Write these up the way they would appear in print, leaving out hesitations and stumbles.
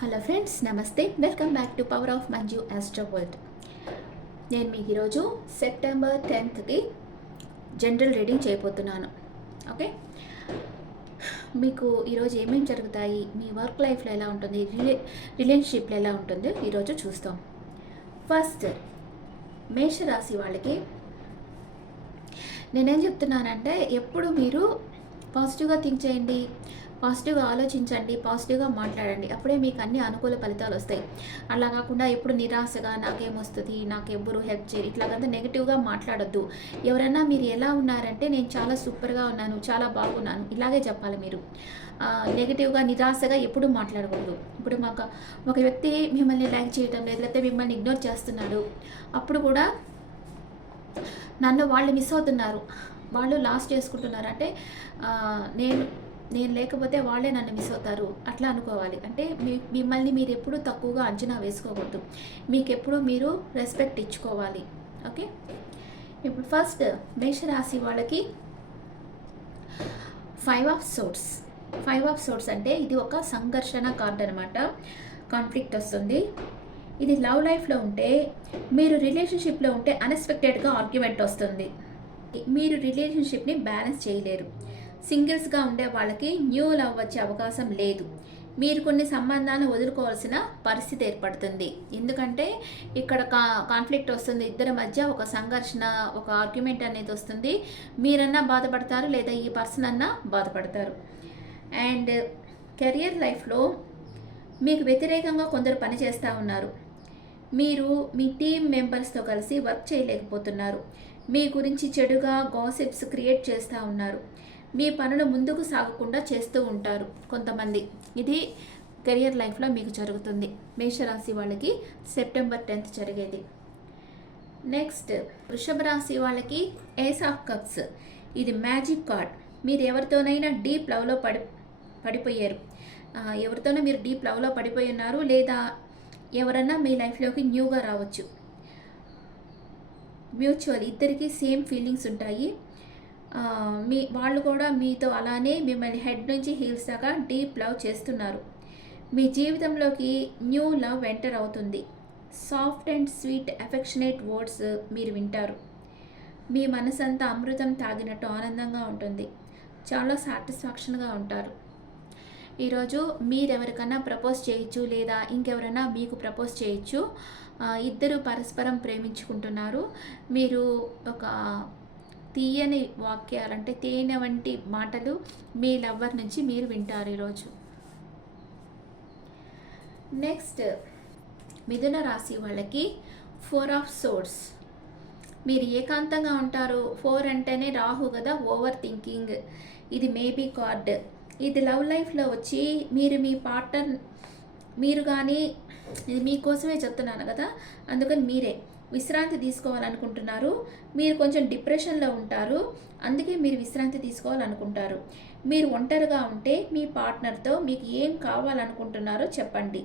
Hello friends, నమస్తే. Welcome back to power of Manju astro world. నేను మీకు ఈరోజు సెప్టెంబర్ 10th జనరల్ రీడింగ్ చేయబోతున్నాను. ఓకే, మీకు ఈరోజు ఏమేమి జరుగుతాయి, మీ వర్క్ లైఫ్లో ఎలా ఉంటుంది, రిలేషన్షిప్లో ఎలా ఉంటుందో ఈరోజు చూస్తాం. ఫస్ట్, మేషరాశి వాళ్ళకి నేనేం చెప్తున్నానంటే, ఎప్పుడు మీరు పాజిటివ్గా థింక్ చేయండి, పాజిటివ్గా ఆలోచించండి, పాజిటివ్గా మాట్లాడండి. అప్పుడే మీకు అన్ని అనుకూల ఫలితాలు వస్తాయి. అలా కాకుండా ఎప్పుడు నిరాశగా నాకేమొస్తుంది, నాకెవ్వరు హెల్ప్ చేయరు, ఇట్లాగంతా నెగిటివ్గా మాట్లాడొద్దు. ఎవరైనా మీరు ఎలా ఉన్నారంటే, నేను చాలా సూపర్గా ఉన్నాను, చాలా బాగున్నాను, ఇలాగే చెప్పాలి మీరు. నెగిటివ్గా నిరాశగా ఎప్పుడూ మాట్లాడకూడదు. ఇప్పుడు ఒక వ్యక్తి మిమ్మల్ని లైక్ చేయటం లేదు, లేకపోతే మిమ్మల్ని ఇగ్నోర్ చేస్తున్నాడు, అప్పుడు కూడా నన్ను వాళ్ళు మిస్ అవుతున్నారు, వాళ్ళు లాస్ చేసుకుంటున్నారు అంటే నేను నేను లేకపోతే వాళ్ళే నన్ను మిస్ అవుతారు, అట్లా అనుకోవాలి. అంటే మిమ్మల్ని మీరు ఎప్పుడూ తక్కువగా అంచనా వేసుకోకూడదు, మీకు ఎప్పుడూ మీరు రెస్పెక్ట్ ఇచ్చుకోవాలి. ఓకే, ఇప్పుడు ఫస్ట్ మేషరాశి వాళ్ళకి 5 ఆఫ్ సోర్ట్స్ అంటే ఇది ఒక సంఘర్షణ కార్డ్ అనమాట. కాన్ఫ్లిక్ట్ వస్తుంది. ఇది లవ్ లైఫ్లో ఉంటే, మీరు రిలేషన్షిప్లో ఉంటే అన్ఎక్స్పెక్టెడ్గా ఆర్గ్యుమెంట్ వస్తుంది. మీరు రిలేషన్షిప్ని బ్యాలెన్స్ చేయలేరు. సింగిల్స్గా ఉండే వాళ్ళకి న్యూ లవ్ వచ్చే అవకాశం లేదు. మీరు కొన్ని సంబంధాలను వదులుకోవాల్సిన పరిస్థితి ఏర్పడుతుంది. ఎందుకంటే ఇక్కడ కాన్ఫ్లిక్ట్ వస్తుంది, ఇద్దరి మధ్య ఒక సంఘర్షణ, ఒక ఆర్గ్యుమెంట్ అనేది వస్తుంది. మీరన్నా బాధపడతారు, లేదా ఈ పర్సన్ అన్నా బాధపడతారు. అండ్ కెరియర్ లైఫ్లో మీకు వ్యతిరేకంగా కొందరు పనిచేస్తూ ఉన్నారు. మీరు మీ టీం మెంబర్స్తో కలిసి వర్క్ చేయలేకపోతున్నారు. మీ గురించి చెడుగా గాసిప్స్ క్రియేట్ చేస్తూ ఉన్నారు. మీ పనులు ముందుకు సాగకుండా చేస్తూ ఉంటారు కొంతమంది. ఇది కెరియర్ లైఫ్లో మీకు జరుగుతుంది. మేషరాశి వాళ్ళకి సెప్టెంబర్ 10th జరిగేది. నెక్స్ట్, వృషభ రాశి వాళ్ళకి ఏస్ ఆఫ్ కప్స్. ఇది మ్యాజిక్ కార్డ్. మీరు ఎవరితోనైనా డీప్ లవ్లో పడిపోయారు. ఎవరితోనో మీరు డీప్ లవ్లో పడిపోయి ఉన్నారు, లేదా ఎవరన్నా మీ లైఫ్లోకి న్యూగా రావచ్చు. మ్యూచువల్, ఇద్దరికి సేమ్ ఫీలింగ్స్ ఉంటాయి. వాళ్ళు కూడా మీతో అలానే మిమ్మల్ని హెడ్ నుంచి హీల్స్ దాకా డీప్ లవ్ చేస్తున్నారు. మీ జీవితంలోకి న్యూ లవ్ ఎంటర్ అవుతుంది. Soft and sweet affectionate words మీరు వింటారు. మీ మనసంతా అమృతం తాగినట్టు ఆనందంగా ఉంటుంది. చాలా సాటిస్ఫాక్షన్గా ఉంటారు. ఈరోజు మీరెవరికన్నా ప్రపోజ్ చేయొచ్చు, లేదా ఇంకెవరైనా మీకు ప్రపోజ్ చేయొచ్చు. ఇద్దరు పరస్పరం ప్రేమించుకుంటున్నారు. మీరు ఒక తీయని వాక్యాలంటే తేనె వంటి మాటలు మీ లవ్వర్ నుంచి మీరు వింటారు ఈరోజు. నెక్స్ట్, మిథున రాశి వాళ్ళకి 4 ఆఫ్ సోర్ట్స్. మీరు ఏకాంతంగా ఉంటారు. 4 అంటేనే రాహు కదా, ఓవర్ థింకింగ్. ఇది మేబీ కార్డ్. ఇది లవ్ లైఫ్లో వచ్చి మీరు మీ పార్ట్నర్, మీరు కానీ, ఇది మీకోసమే చెప్తున్నాను కదా, అందుకని మీరే విశ్రాంతి తీసుకోవాలనుకుంటున్నారు. మీరు కొంచెం డిప్రెషన్లో ఉంటారు, అందుకే మీరు విశ్రాంతి తీసుకోవాలనుకుంటారు. మీరు ఒంటరిగా ఉంటే మీ పార్ట్నర్తో మీకు ఏం కావాలనుకుంటున్నారో చెప్పండి.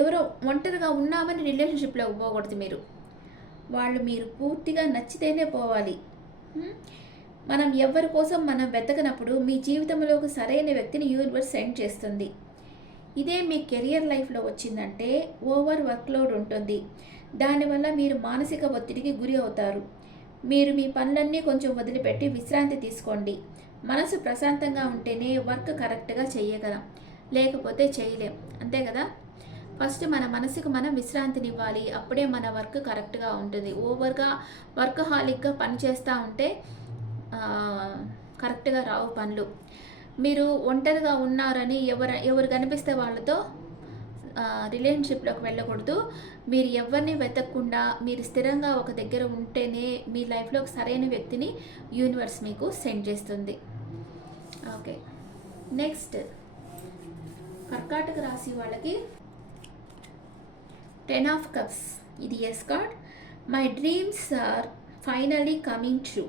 ఎవరో ఒంటరిగా ఉన్నామని రిలేషన్షిప్లో పోకూడదు. మీరు పూర్తిగా నచ్చితేనే పోవాలి. మనం ఎవరి కోసం మనం వెతకనప్పుడు మీ జీవితంలోకి సరైన వ్యక్తిని యూనివర్స్ సెండ్ చేస్తుంది. ఇదే మీ కెరియర్ లైఫ్లో వచ్చిందంటే ఓవర్ వర్క్లోడ్ ఉంటుంది. దానివల్ల మీరు మానసిక ఒత్తిడికి గురి అవుతారు. మీరు మీ పనులన్నీ కొంచెం వదిలిపెట్టి విశ్రాంతి తీసుకోండి. మనసు ప్రశాంతంగా ఉంటేనే వర్క్ కరెక్ట్గా చేయగలం, లేకపోతే చేయలేం. అంతే కదా. ఫస్ట్ మన మనసుకు మనం విశ్రాంతినివ్వాలి, అప్పుడే మన వర్క్ కరెక్ట్గా ఉంటుంది. ఓవర్గా వర్క్ హాలిక్గా పనిచేస్తూ ఉంటే కరెక్ట్గా రావు పనులు. మీరు ఒంటరిగా ఉన్నారని ఎవరు కనిపిస్తే వాళ్ళతో రిలేషన్షిప్లోకి వెళ్ళకూడదు. మీరు ఎవరిని వెతకకుండా మీరు స్థిరంగా ఒక దగ్గర ఉంటేనే మీ లైఫ్లో సరైన వ్యక్తిని యూనివర్స్ మీకు సెండ్ చేస్తుంది. ఓకే, నెక్స్ట్, కర్కాటక రాశి వాళ్ళకి 10 ఆఫ్ కప్స్. ఇది ఎస్ card. My dreams are finally coming true.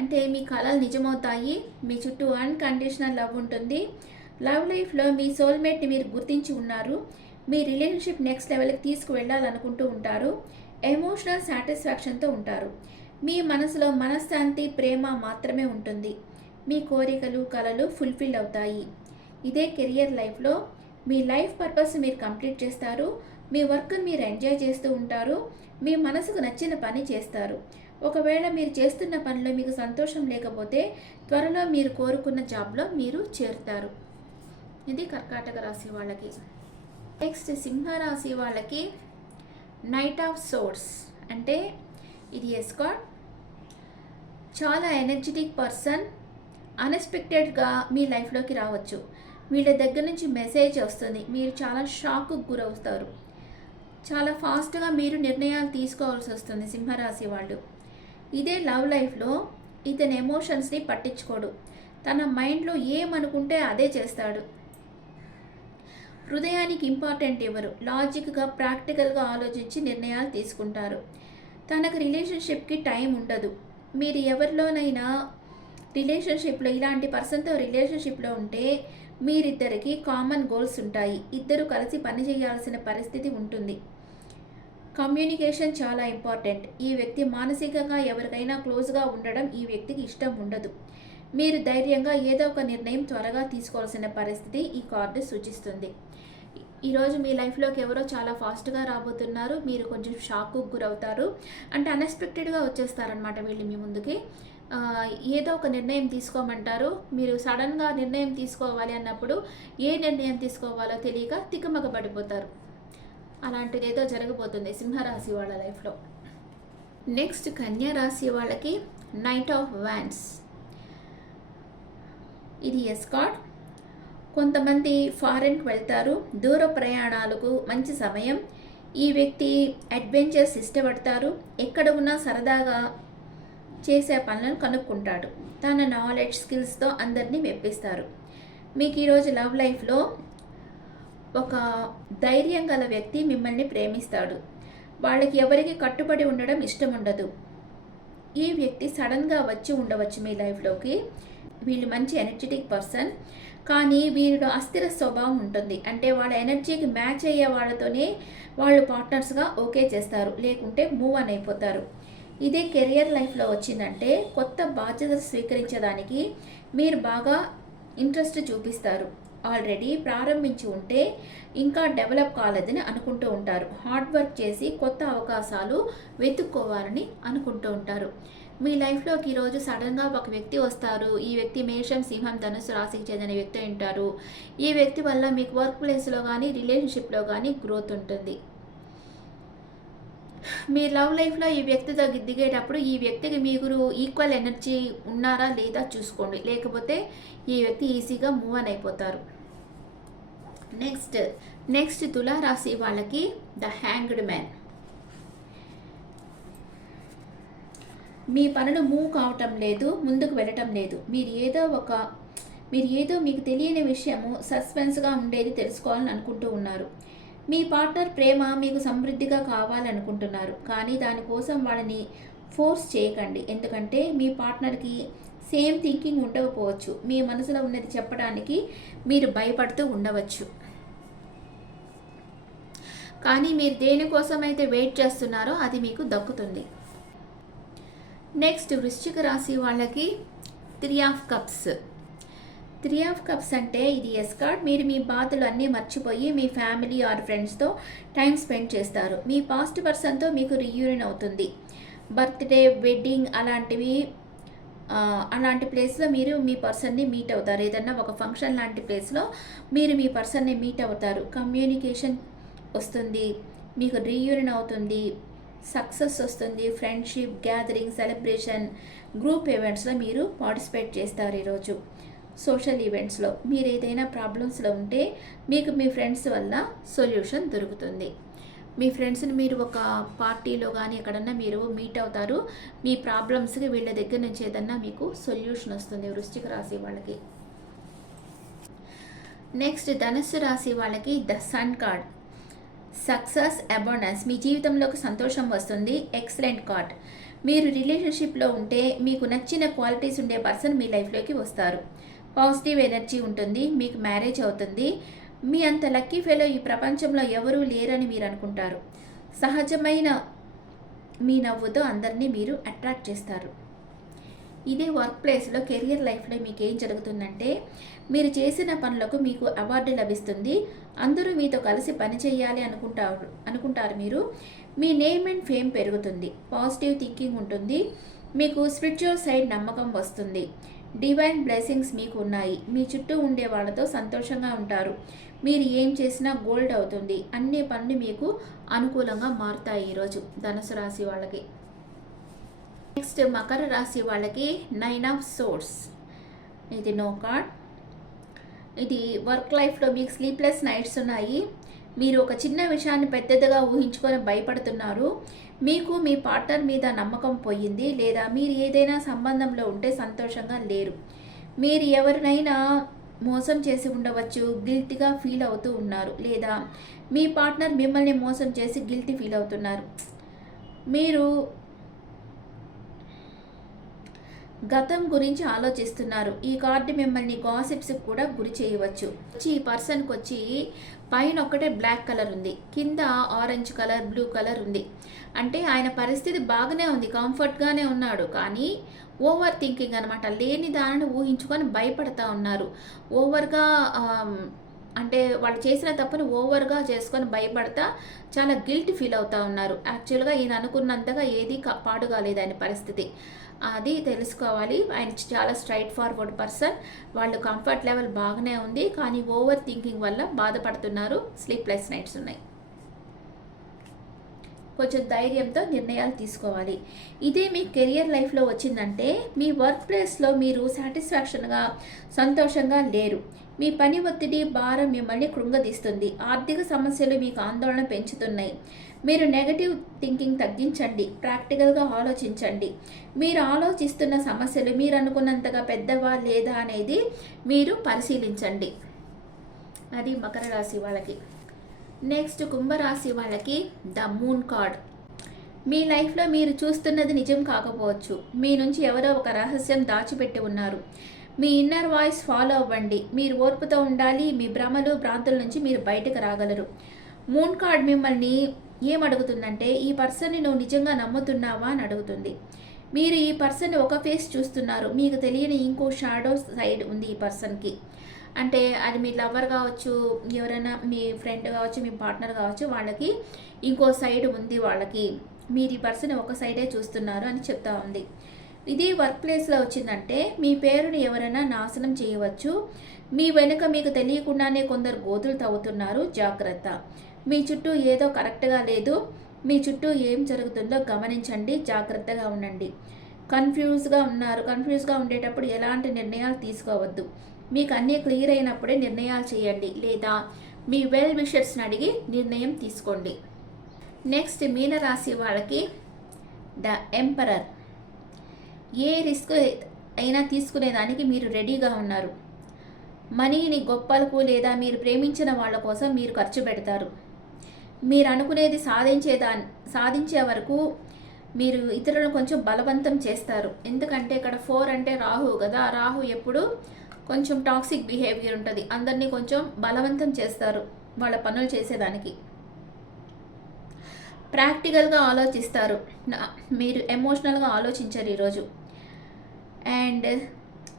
అంటే మీ కళలు నిజమవుతాయి. మీ చుట్టూ అన్కండిషనల్ లవ్ ఉంటుంది. లవ్ లైఫ్లో మీ సోల్మేట్ని మీరు గుర్తించి ఉన్నారు. మీ రిలేషన్షిప్ నెక్స్ట్ లెవెల్కి తీసుకువెళ్ళాలనుకుంటూ ఉంటారు. ఎమోషనల్ సాటిస్ఫాక్షన్తో ఉంటారు. మీ మనసులో మనశ్శాంతి, ప్రేమ మాత్రమే ఉంటుంది. మీ కోరికలు, కలలు ఫుల్ఫిల్ అవుతాయి. ఇదే కెరియర్ లైఫ్లో మీ లైఫ్ పర్పస్ మీరు కంప్లీట్ చేస్తారు. మీ వర్క్ని మీరు ఎంజాయ్ చేస్తూ ఉంటారు. మీ మనసుకు నచ్చిన పని చేస్తారు. ఒకవేళ మీరు చేస్తున్న పనిలో మీకు సంతోషం లేకపోతే త్వరలో మీరు కోరుకున్న జాబ్లో మీరు చేరుతారు. ఇది కర్కాటక రాశి వాళ్ళకి. నెక్స్ట్ సింహరాశి వాళ్ళకి నైట్ ఆఫ్ సోర్స్ అంటే ఇది ఎస్కార్డ్. చాలా ఎనర్జెటిక్ పర్సన్ అన్ఎక్స్పెక్టెడ్గా మీ లైఫ్లోకి రావచ్చు. వీళ్ళ దగ్గర నుంచి మెసేజ్ వస్తుంది, మీరు చాలా షాక్కు గురవుతారు. చాలా ఫాస్ట్గా మీరు నిర్ణయాలు తీసుకోవాల్సి వస్తుంది సింహరాశి వాళ్ళు. ఇదే లవ్ లైఫ్లో ఇతని ఎమోషన్స్ని పట్టించుకోడు. తన మైండ్లో ఏమనుకుంటే అదే చేస్తాడు. హృదయానికి ఇంపార్టెంట్ ఇవ్వరు. లాజిక్గా ప్రాక్టికల్గా ఆలోచించి నిర్ణయాలు తీసుకుంటారు. తనకు రిలేషన్షిప్కి టైం ఉండదు. మీరు ఎవరిలోనైనా రిలేషన్షిప్లో ఇలాంటి పర్సన్తో రిలేషన్షిప్లో ఉంటే మీరిద్దరికి కామన్ గోల్స్ ఉంటాయి. ఇద్దరు కలిసి పని చేయాల్సిన పరిస్థితి ఉంటుంది. కమ్యూనికేషన్ చాలా ఇంపార్టెంట్. ఈ వ్యక్తి మానసికంగా ఎవరికైనా క్లోజ్గా ఉండడం ఈ వ్యక్తికి ఇష్టం ఉండదు. మీరు ధైర్యంగా ఏదో ఒక నిర్ణయం త్వరగా తీసుకోవాల్సిన పరిస్థితి ఈ కార్డు సూచిస్తుంది. ఈరోజు మీ లైఫ్లోకి ఎవరో చాలా ఫాస్ట్గా రాబోతున్నారు. మీరు కొంచెం షాక్కు గురవుతారు. అంటే అన్ఎక్స్పెక్టెడ్గా వచ్చేస్తారనమాట వీళ్ళు మీ ముందుకి. ఏదో ఒక నిర్ణయం తీసుకోమంటారు. మీరు సడన్గా నిర్ణయం తీసుకోవాలి అన్నప్పుడు ఏ నిర్ణయం తీసుకోవాలో తెలియక తికమక పడిపోతారు. అలాంటిది ఏదో జరగబోతుంది సింహరాశి వాళ్ళ లైఫ్లో. నెక్స్ట్ కన్యా రాశి వాళ్ళకి నైట్ ఆఫ్ వ్యాన్స్. ఇది ఎస్కార్డ్. కొంతమంది ఫారెన్కి వెళ్తారు. దూర ప్రయాణాలకు మంచి సమయం. ఈ వ్యక్తి అడ్వెంచర్స్ ఇష్టపడతారు. ఎక్కడ ఉన్నా సరదాగా చేసే పనులను కనుక్కుంటాడు. తన నాలెడ్జ్ స్కిల్స్తో అందరినీ మెప్పిస్తారు. మీకు ఈరోజు లవ్ లైఫ్లో ఒక ధైర్యం గల వ్యక్తి మిమ్మల్ని ప్రేమిస్తాడు. వాళ్ళకి ఎవరికి కట్టుబడి ఉండడం ఇష్టం ఉండదు. ఈ వ్యక్తి సడన్గా వచ్చి ఉండవచ్చు మీ లైఫ్లోకి. వీళ్ళు మంచి ఎనర్జెటిక్ పర్సన్, కానీ వీరిలో అస్థిర స్వభావం ఉంటుంది. అంటే వాళ్ళ ఎనర్జీకి మ్యాచ్ అయ్యే వాళ్ళతోనే వాళ్ళు పార్ట్నర్స్గా ఓకే చేస్తారు, లేకుంటే మూవ్ అని అయిపోతారు. ఇదే కెరియర్ లైఫ్లో వచ్చిందంటే కొత్త బాధ్యతలు స్వీకరించడానికి మీరు బాగా ఇంట్రెస్ట్ చూపిస్తారు. ఆల్రెడీ ప్రారంభించి ఉంటే ఇంకా డెవలప్ కాలేదని అనుకుంటూ ఉంటారు. హార్డ్ వర్క్ చేసి కొత్త అవకాశాలు వెతుక్కోవాలని అనుకుంటూ ఉంటారు. మీ లైఫ్లోకి ఈరోజు సడన్గా ఒక వ్యక్తి వస్తారు. ఈ వ్యక్తి మేషం, సింహం, ధనుసు రాశికి చెందిన వ్యక్తి ఉంటారు. ఈ వ్యక్తి వల్ల మీకు వర్క్ ప్లేస్లో కానీ రిలేషన్షిప్లో కానీ గ్రోత్ ఉంటుంది. మీ లవ్ లైఫ్లో ఈ వ్యక్తితో దిగేటప్పుడు ఈ వ్యక్తికి మీరు ఈక్వల్ ఎనర్జీ ఉన్నారా లేదా చూసుకోండి, లేకపోతే ఈ వ్యక్తి ఈజీగా మూవ్ అని అయిపోతారు. నెక్స్ట్ తులారాశి వాళ్ళకి ద హ్యాంగ్డ్ మ్యాన్. మీ పనులు మూవ్ కావటం లేదు, ముందుకు వెళ్ళటం లేదు. మీరు ఏదో మీకు తెలియని విషయము సస్పెన్స్గా ఉండేది తెలుసుకోవాలని అనుకుంటూ ఉన్నారు. మీ పార్ట్నర్ ప్రేమ మీకు సమృద్ధిగా కావాలనుకుంటున్నారు, కానీ దానికోసం వాళ్ళని ఫోర్స్ చేయకండి. ఎందుకంటే మీ పార్ట్నర్కి సేమ్ థింకింగ్ ఉండకపోవచ్చు. మీ మనసులో ఉన్నది చెప్పడానికి మీరు భయపడుతూ ఉండవచ్చు. కానీ మీరు దేనికోసమైతే వెయిట్ చేస్తున్నారో అది మీకు దక్కుతుంది. నెక్స్ట్ వృశ్చిక రాశి వాళ్ళకి 3 ఆఫ్ కప్స్. 3 ఆఫ్ కప్స్ అంటే ఇది ఎస్కార్డ్. మీరు మీ బాధలు అన్నీ మర్చిపోయి మీ ఫ్యామిలీ ఆర్ ఫ్రెండ్స్తో టైం స్పెండ్ చేస్తారు. మీ పాస్ట్ పర్సన్తో మీకు రీయూనియన్ అవుతుంది. బర్త్డే, వెడ్డింగ్ అలాంటి ప్లేస్లో మీరు మీ పర్సన్ని మీట్ అవుతారు. ఏదన్నా ఒక ఫంక్షన్ లాంటి ప్లేస్లో మీరు మీ పర్సన్ని మీట్ అవుతారు. కమ్యూనికేషన్ వస్తుంది, మీకు రీయూనియన్ అవుతుంది, సక్సెస్ వస్తుంది. ఫ్రెండ్షిప్, గ్యాదరింగ్, సెలబ్రేషన్, గ్రూప్ ఈవెంట్స్లో మీరు పార్టిసిపేట్ చేస్తారు. ఈరోజు సోషల్ ఈవెంట్స్లో మీరు ఏదైనా ప్రాబ్లమ్స్లో ఉంటే మీకు మీ ఫ్రెండ్స్ వల్ల సొల్యూషన్ దొరుకుతుంది. మీ ఫ్రెండ్స్ని మీరు ఒక పార్టీలో కానీ ఎక్కడన్నా మీరు మీట్ అవుతారు. మీ ప్రాబ్లమ్స్కి వీళ్ళ దగ్గర నుంచి ఏదన్నా మీకు సొల్యూషన్ వస్తుంది వృశ్చిక రాశి వాళ్ళకి. నెక్స్ట్ ధనుస్సు రాశి వాళ్ళకి the sun card. Success, abundance. మీ జీవితంలోకి సంతోషం వస్తుంది. Excellent card. మీరు రిలేషన్షిప్లో ఉంటే మీకు నచ్చిన క్వాలిటీస్ ఉండే పర్సన్ మీ లైఫ్లోకి వస్తారు. పాజిటివ్ ఎనర్జీ ఉంటుంది. మీకు మ్యారేజ్ అవుతుంది. మీ అంత లక్కీ ఫెలో ఈ ప్రపంచంలో ఎవరూ లేరని మీరు అనుకుంటారు. సహజమైన మీ నవ్వుతో అందరినీ మీరు అట్రాక్ట్ చేస్తారు. ఇదే వర్క్ ప్లేస్లో కెరియర్ లైఫ్లో మీకు ఏం జరుగుతుందంటే మీరు చేసిన పనులకు మీకు అవార్డు లభిస్తుంది. అందరూ మీతో కలిసి పని చేయాలి అనుకుంటారు మీరు. మీ నేమ్ అండ్ ఫేమ్ పెరుగుతుంది. పాజిటివ్ థింకింగ్ ఉంటుంది. మీకు స్పిరిచువల్ సైడ్ నమ్మకం వస్తుంది. డివైన్ బ్లెస్సింగ్స్ మీకు ఉన్నాయి. మీ చుట్టూ ఉండే వాళ్ళతో సంతోషంగా ఉంటారు. మీరు ఏం చేసినా గోల్డ్ అవుతుంది. అన్ని పనులు మీకు అనుకూలంగా మారుతాయి ఈరోజు ధనుసు రాశి వాళ్ళకి. నెక్స్ట్ మకర రాశి వాళ్ళకి 9 ఆఫ్ సోర్స్. ఇది నో కార్డ్. ఇది వర్క్ లైఫ్లో మీకు స్లీప్లెస్ నైట్స్ ఉన్నాయి. మీరు ఒక చిన్న విషయాన్ని పెద్దదిగా ఊహించుకొని భయపడుతున్నారు. మీకు మీ పార్ట్నర్ మీద నమ్మకం పోయింది, లేదా మీరు ఏదైనా సంబంధంలో ఉంటే సంతోషంగా లేరు. మీరు ఎవరినైనా మోసం చేసి ఉండవచ్చు, గిల్టీగా ఫీల్ అవుతూ ఉన్నారు, లేదా మీ పార్ట్నర్ మిమ్మల్ని మోసం చేసి గిల్టీ ఫీల్ అవుతున్నారు. మీరు గతం గురించి ఆలోచిస్తున్నారు. ఈ కార్డు మిమ్మల్ని గాసిప్స్ కూడా గురి చేయవచ్చు. ఈ పర్సన్కి వచ్చి పైన ఒక్కటే బ్లాక్ కలర్ ఉంది, కింద ఆరెంజ్ కలర్, బ్లూ కలర్ ఉంది. అంటే ఆయన పరిస్థితి బాగానే ఉంది, కంఫర్ట్గానే ఉన్నాడు, కానీ ఓవర్ థింకింగ్ అనమాట. లేని దానిని ఊహించుకొని భయపడతా ఉన్నారు. ఓవర్గా అంటే వాళ్ళు చేసిన తప్పుని ఓవర్గా చేసుకొని భయపడతా చాలా గిల్ట్ ఫీల్ అవుతూ ఉన్నారు. యాక్చువల్గా ఈయన అనుకున్నంతగా ఏది పాడుగాలేదు ఆయన పరిస్థితి. అది తెలుసుకోవాలి. ఆయన చాలా స్ట్రైట్ ఫార్వర్డ్ పర్సన్. వాళ్ళు కంఫర్ట్ లెవెల్ బాగానే ఉంది, కానీ ఓవర్ థింకింగ్ వల్ల బాధపడుతున్నారు. స్లీప్లెస్ నైట్స్ ఉన్నాయి. కొంచెం ధైర్యంతో నిర్ణయాలు తీసుకోవాలి. ఇదే మీ కెరియర్ లైఫ్లో వచ్చిందంటే మీ వర్క్ ప్లేస్లో మీరు సాటిస్ఫాక్షన్గా సంతోషంగా లేరు. మీ పని ఒత్తిడి భారం మిమ్మల్ని కృంగదీస్తుంది. ఆర్థిక సమస్యలు మీకు ఆందోళన పెంచుతున్నాయి. మీరు నెగటివ్ థింకింగ్ తగ్గించండి, ప్రాక్టికల్గా ఆలోచించండి. మీరు ఆలోచిస్తున్న సమస్యలు మీరు అనుకున్నంతగా పెద్దవా లేదా అనేది మీరు పరిశీలించండి. అది మకర రాశి వాళ్ళకి. నెక్స్ట్ కుంభరాశి వాళ్ళకి ద మూన్ కార్డ్. మీ లైఫ్లో మీరు చూస్తున్నది నిజం కాకపోవచ్చు. మీ నుంచి ఎవరో ఒక రహస్యం దాచిపెట్టి ఉన్నారు. మీ ఇన్నర్ వాయిస్ ఫాలో అవ్వండి. మీరు ఓర్పుతో ఉండాలి. మీ భ్రమలు భ్రాంతుల నుంచి మీరు బయటకు రాగలరు. మూన్ కార్డ్ మిమ్మల్ని ఏమడుగుతుందంటే ఈ పర్సన్ని నువ్వు నిజంగా నమ్ముతున్నావా అని అడుగుతుంది. మీరు ఈ పర్సన్ ఒక ఫేస్ చూస్తున్నారు, మీకు తెలియని ఇంకో షాడో సైడ్ ఉంది ఈ పర్సన్కి. అంటే అది మీ లవర్ కావచ్చు, ఎవరైనా మీ ఫ్రెండ్ కావచ్చు, మీ పార్ట్నర్ కావచ్చు, వాళ్ళకి ఇంకో సైడ్ ఉంది. వాళ్ళకి మీరు ఈ పర్సన్ ఒక సైడే చూస్తున్నారు అని చెప్తా ఉంది. ఇది వర్క్ ప్లేస్లో వచ్చిందంటే మీ పేరుని ఎవరైనా నాశనం చేయవచ్చు. మీ వెనుక మీకు తెలియకుండానే కొందరు గోతులు తవ్వుతున్నారు, జాగ్రత్త. మీ చుట్టూ ఏదో కరెక్ట్గా లేదు. మీ చుట్టూ ఏం జరుగుతుందో గమనించండి, జాగ్రత్తగా ఉండండి. కన్ఫ్యూజ్గా ఉండేటప్పుడు ఎలాంటి నిర్ణయాలు తీసుకోవద్దు. మీకు అన్నీ క్లియర్ అయినప్పుడే నిర్ణయాలు చేయండి, లేదా మీ వెల్ విషర్స్ని అడిగి నిర్ణయం తీసుకోండి. నెక్స్ట్ మీనరాశి వాళ్ళకి ద ఎంపరర్. ఏ రిస్క్ అయినా తీసుకునేదానికి మీరు రెడీగా ఉన్నారు. మనీని గొప్పలకు లేదా మీరు ప్రేమించిన వాళ్ళ కోసం మీరు ఖర్చు పెడతారు. మీరు అనుకునేది సాధించే వరకు మీరు ఇతరులను కొంచెం బలవంతం చేస్తారు. ఎందుకంటే ఇక్కడ 4 అంటే రాహు కదా, రాహు ఎప్పుడు కొంచెం టాక్సిక్ బిహేవియర్ ఉంటుంది. అందరినీ కొంచెం బలవంతం చేస్తారు వాళ్ళ పనులు చేసేదానికి. ప్రాక్టికల్గా ఆలోచిస్తారు. మీరు ఎమోషనల్గా ఆలోచించరు ఈరోజు. అండ్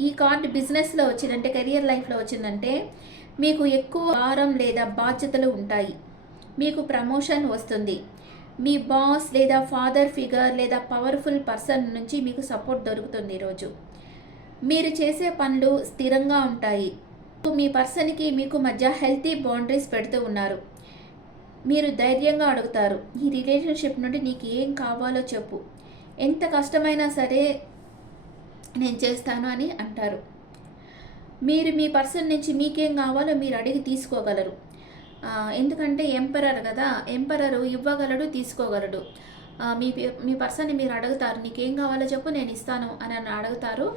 ఈ కార్డు బిజినెస్లో వచ్చిందంటే, కెరియర్ లైఫ్లో వచ్చిందంటే మీకు ఎక్కువ భారం లేదా బాధ్యతలు ఉంటాయి. మీకు ప్రమోషన్ వస్తుంది. మీ బాస్ లేదా ఫాదర్ ఫిగర్ లేదా పవర్ఫుల్ పర్సన్ నుంచి మీకు సపోర్ట్ దొరుకుతుంది ఈరోజు. మీరు చేసే పనులు స్థిరంగా ఉంటాయి. మీ పర్సన్కి మీకు మధ్య హెల్తీ బౌండరీస్ పెడుతూ ఉన్నారు. మీరు ధైర్యంగా అడుగుతారు, ఈ రిలేషన్షిప్ నుండి నీకు ఏం కావాలో చెప్పు, ఎంత కష్టమైనా సరే నేను చేస్తాను అని అంటారు. మీరు మీ పర్సన్ నుంచి మీకేం కావాలో మీరు అడిగి తీసుకోగలరు. ఎందుకంటే ఎంపరర్ కదా, ఎంపరరు ఇవ్వగలడు, తీసుకోగలడు. మీ పర్సన్ని మీరు అడుగుతారు, నీకేం కావాలో చెప్పు నేను ఇస్తాను అని అడుగుతారు.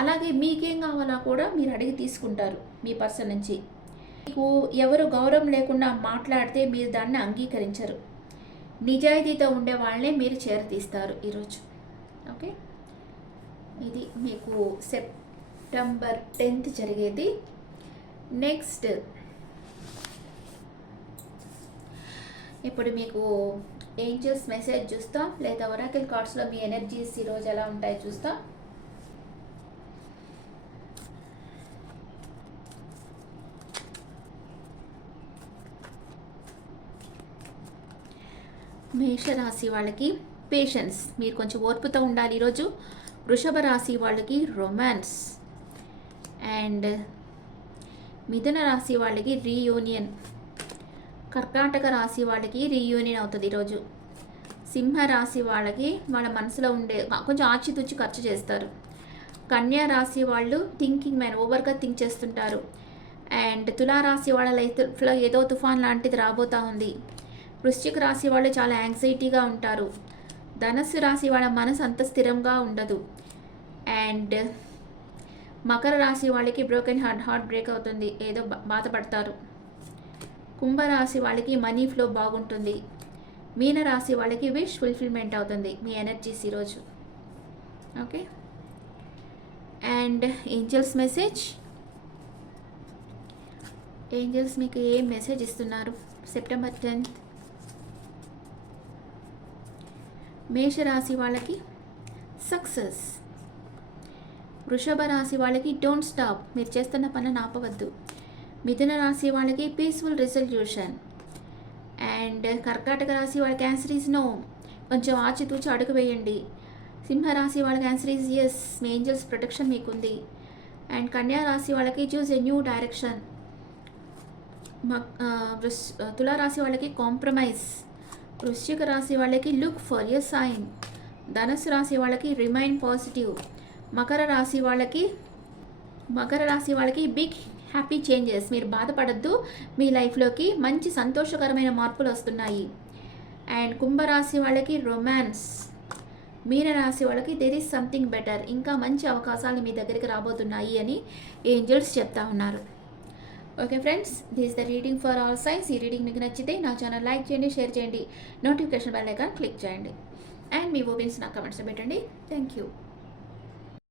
అలాగే మీకేం కావాలో కూడా మీరు అడిగి తీసుకుంటారు మీ పర్సన్ నుంచి. మీకు ఎవరు గౌరవం లేకుండా మాట్లాడితే మీరు దాన్ని అంగీకరించరు. నిజాయితీతో ఉండే వాళ్ళనే మీరు చేరతీస్తారు ఈరోజు. ఓకే, ఇది మీకు సెప్టెంబర్ 10th జరిగేది. నెక్స్ట్ ఇప్పుడు మీకు ఏంజల్స్ మెసేజ్ చూస్తాం, లేదా ఒరాకిల్ కార్డ్స్లో మీ ఎనర్జీస్ ఈరోజు ఎలా ఉంటాయో చూస్తాం. మేషరాశి వాళ్ళకి పేషెన్స్, మీరు కొంచెం ఓర్పుతో ఉండాలి ఈరోజు. వృషభ రాశి వాళ్ళకి రొమాన్స్. అండ్ మిథున రాశి వాళ్ళకి రీయూనియన్. కర్కాటక రాశి వాళ్ళకి రీయూనియన్ అవుతుంది ఈరోజు. సింహ రాశి వాళ్ళకి వాళ్ళ మనసులో ఉండే కొంచెం ఆచితూచి ఖర్చు చేస్తారు. కన్యా రాశి వాళ్ళు థింకింగ్ మ్యాన్, ఓవర్గా థింక్ చేస్తుంటారు. అండ్ తులారాశి వాళ్ళ లైఫ్లో ఏదో తుఫాన్ లాంటిది రాబోతూ ఉంది. వృశ్చిక రాశి వాళ్ళు చాలా యాంగ్జైటీగా ఉంటారు. ధనస్సు రాశి వాళ్ళ మనసు అంత స్థిరంగా ఉండదు. అండ్ మకర రాశి వాళ్ళకి బ్రోకెన్ హార్ట్ బ్రేక్ అవుతుంది, ఏదో బాధపడతారు. కుంభరాశి వాళ్ళకి మనీ ఫ్లో బాగుంటుంది. మీన రాశి వాళ్ళకి విష్ ఫుల్ఫిల్మెంట్ అవుతుంది మీ ఎనర్జీస్ ఈరోజు. Okay. And angels message, angels మీకు ఏం మెసేజ్ ఇస్తున్నారు సెప్టెంబర్ 10th? మేషరాశి వాళ్ళకి సక్సెస్. వృషభ రాశి వాళ్ళకి డోంట్ స్టాప్, మీరు చేస్తున్న పనులను ఆపవద్దు. మిథున రాశి వాళ్ళకి పీస్ఫుల్ రిజల్యూషన్. అండ్ కర్కాటక రాశి వాళ్ళకి ఆన్సర్ ఈజ్ నో, కొంచెం ఆచితూచి అడుగు వేయండి. సింహరాశి వాళ్ళకి ఆన్సర్ ఈజ్ ఎస్, మీ ఏంజల్స్ ప్రొటెక్షన్ మీకుంది. అండ్ కన్యా రాశి వాళ్ళకి చూస్ ఎ న్యూ డైరెక్షన్. తులారాశి వాళ్ళకి కాంప్రమైజ్. వృశ్చిక రాశి వాళ్ళకి లుక్ ఫర్ ఎ సైన్. ధనుసు రాశి వాళ్ళకి రిమైన్ పాజిటివ్. మకర రాశి వాళ్ళకి బిగ్ హ్యాపీ చేంజెస్, మీరు బాధపడద్దు, మీ లైఫ్లోకి మంచి సంతోషకరమైన మార్పులు వస్తున్నాయి. అండ్ కుంభరాశి వాళ్ళకి రొమాన్స్. మీనరాశి వాళ్ళకి దెర్ ఈస్ సంథింగ్ బెటర్, ఇంకా మంచి అవకాశాలు మీ దగ్గరికి రాబోతున్నాయి అని ఏంజల్స్ చెప్తా ఉన్నారు. Okay friends, this the reading for all science. ఈ రీడింగ్ మీకు నచ్చితే నా ఛానల్ లైక్ చేయండి, షేర్ చేయండి, నోటిఫికేషన్ బెల్ ఐకాన్ క్లిక్ చేయండి. అండ్ మీ ఒపీనియన్స్ నా కమెంట్స్ పెట్టండి. Thank you.